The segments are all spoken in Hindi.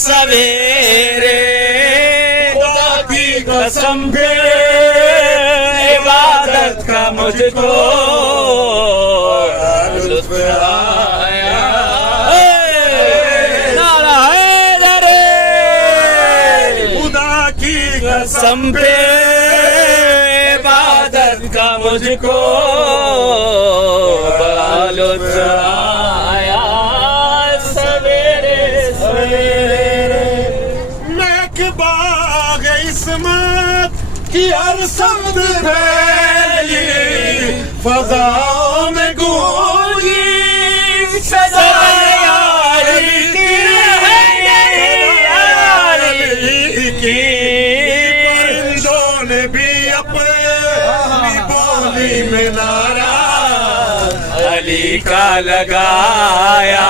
सवेरे खुदा की कसम पे इबादत का मुझको लुत्फ आया। नारा हैदरे खुदा की कसम पे इबादत का मुझको बड़ा लुत्फ आया। सवेरे सवेरे मैं के बाग इस्मत की हर समद फैली फज़ाओं में गूंजी सदाई की परिंदों ने भी अपनी बोली में नारा अली का लगाया।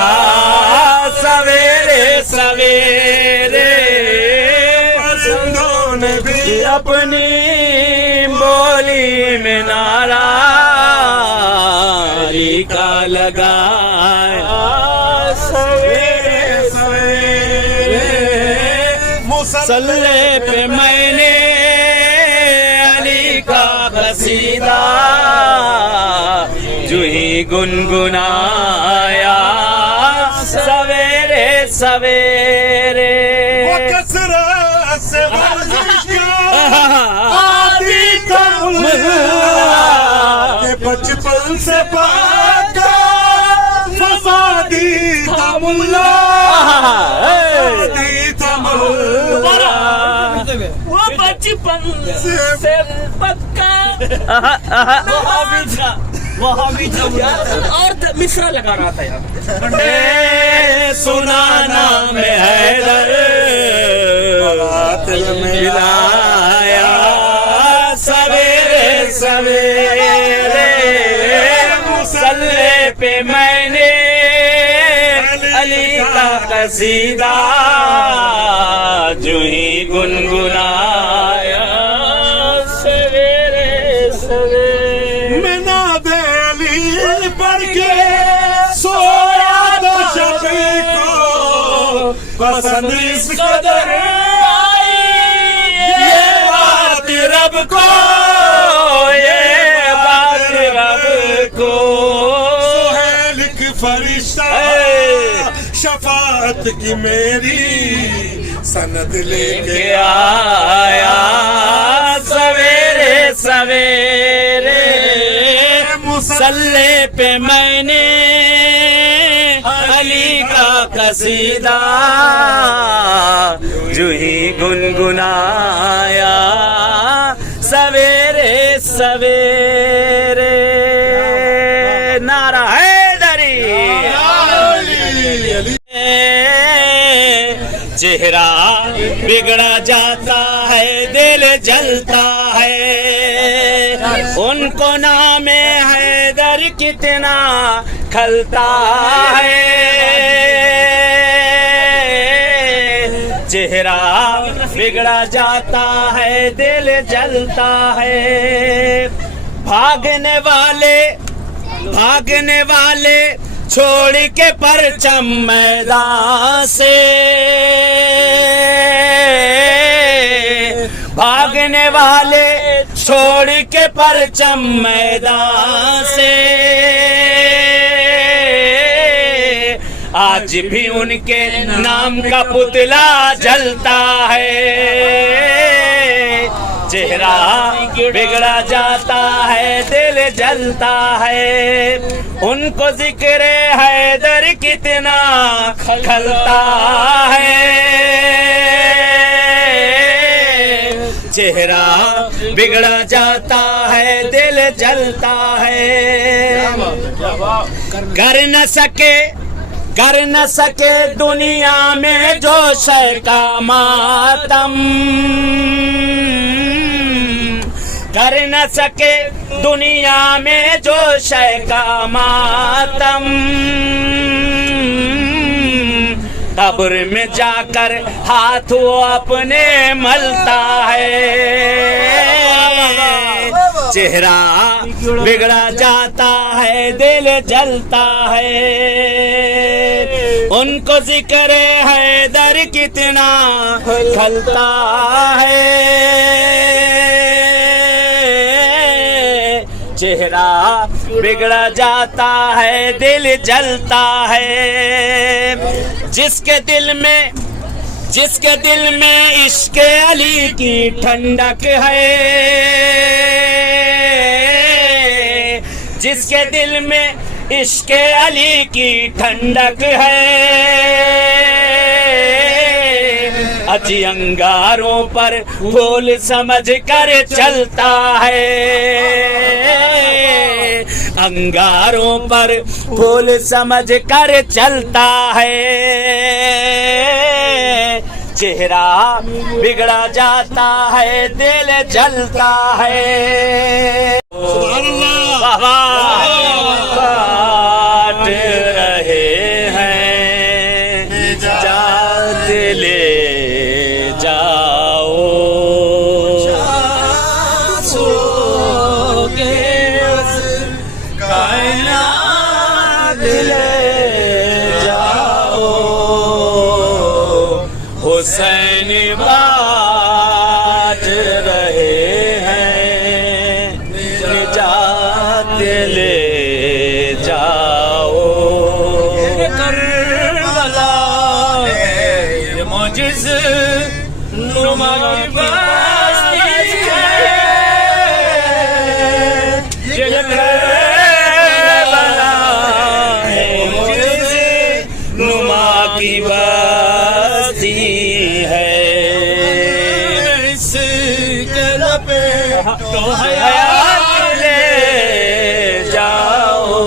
सवेरे सवेरे परिंदों ने भी अपनी बोली में नारा अली का लगाया। सवेरे सवेरे मुसल्ले पे मैंने अली का कसीदा जो ही गुनगुनाया। सवेरे सवेरे कसरत से वर्जिश का आदि था के बचपन से पाका फसादी था मुल्ला आदि था मुल्ला वो बचपन से पक्का वहाँ भी था और मिश्रा लगा रहा था यार। सुना नाम हैदर मिलाया। सवेरे सवेरे मुसल्ले पे मैंने अली का कसीदा जो ही गुनगुनाया। सवेरे सवेरे मैं नादे अली पढ़ के सोया तो शबी को पसंद इस कदर आई ये बात रब को, ये बात रब को। सुहेल की फरिश्ता शफाअत की मेरी सनद लेके आया। सवेरे सवेरे मुसल्ले पे मैंने अली का कसीदा जो ही गुनगुनाया। सवेरे सवेरे नारा हैदरी। चेहरा बिगड़ा जाता है दिल जलता है उनको नाम हैदर कितना खलता है। चेहरा बिगड़ा जाता है दिल जलता है। भागने वाले छोड़ के परचम मैदान से, भागने वाले छोड़ के परचम मैदान से आज भी उनके नाम का पुतला जलता है। चेहरा बिगड़ा जाता है दिल जलता है उनको जिक्र हैदर कितना खलता है। चेहरा बिगड़ा जाता है दिल जलता है। कर न सके दुनिया में जो शय का मातम, कर न सके दुनिया में जो शय का मातम। कब्र में जाकर हाथ वो अपने मलता है। चेहरा बिगड़ा जाता है दिल जलता है उनको जिक्र हैदर कितना खलता है, चेहरा बिगड़ा जाता है, दिल जलता है। जिसके दिल में इश्क अली की ठंडक है, जिसके दिल में इश्क अली की ठंडक है, अजी अंगारों पर फूल समझ कर चलता है, अंगारों पर फूल समझ कर चलता है, चेहरा बिगड़ा जाता है, दिल जलता है। काट रहे हैं जात ले जाओ, सोगे कायनात ले जाओ, हुसैन बाज रहे हैं निजात ले जाओ। करबला ये मोजिज़ नुमा की बस्ती है, ये करबला है मोजिज़ नुमा की बस्ती है। इसके लबे तो हयात ले जाओ,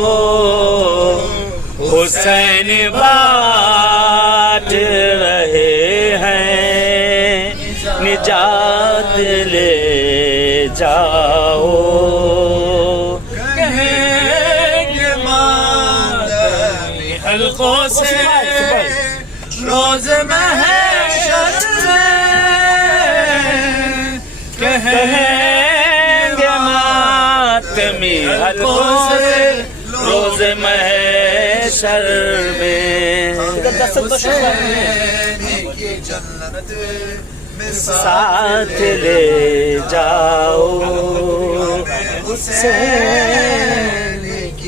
हुसैन बाट रहे हैं निजात ले जाओ। कहेंगे मातमी हल्कों से रोज़ महशर में, कहेंगे मातमी हल्कों से रोज़ महशर में, साथ ले जाओ।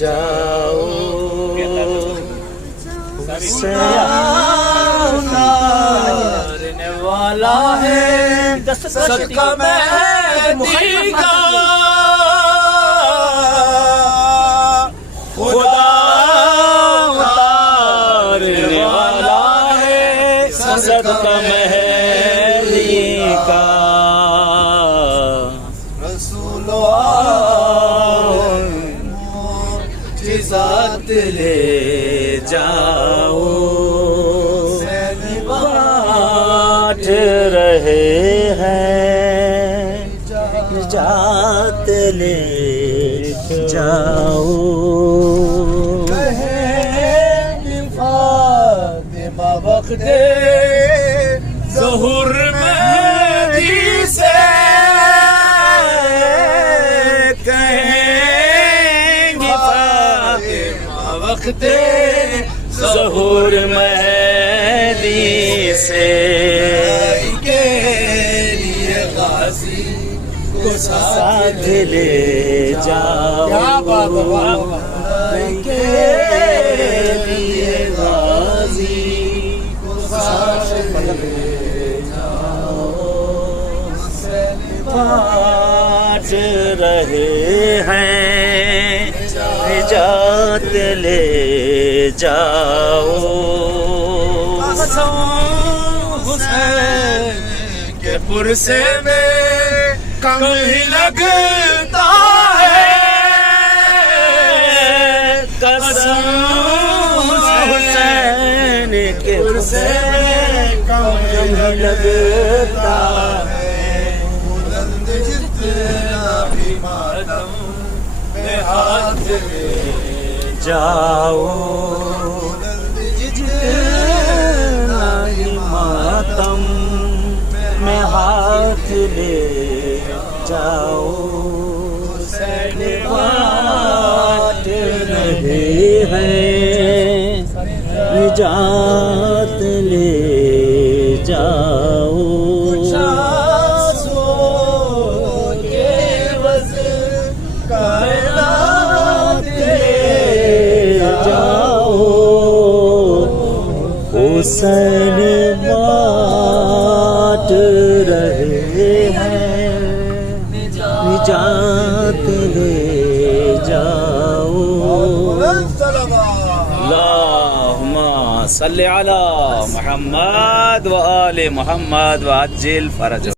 जाओ मारने वाला है सदका मेहदी का, खुदा उतारने वाला है सदका मेहदी का। साथ ले जाओ, बाट रहे हैं निजात ले जाओ। फातिमा वक्ते ज़ुहर मेहदी से वक्ते ज़ुहर मेहदी से के लिए गाज़ी को साथ ले जाओ, के लिए गाज़ी को साथ ले जाओ। बाट रहे हैं निजात ले जाओ। हुसैन के पुरसे में कम ही लगता है, कसम हुसैन के पुरसे में कम ही लगता है। बुलंद जितना भी मातम हाथ ले जाओ, जितना ले जाओ हुसैन बांट रहे हैं निजात ले जाओ हुसैन बांट रहे हैं निजात ले जाओ अल्लाहुम्मा सल्ली अला मुहम्मद व आले मुहम्मद व अज्जिल फरज।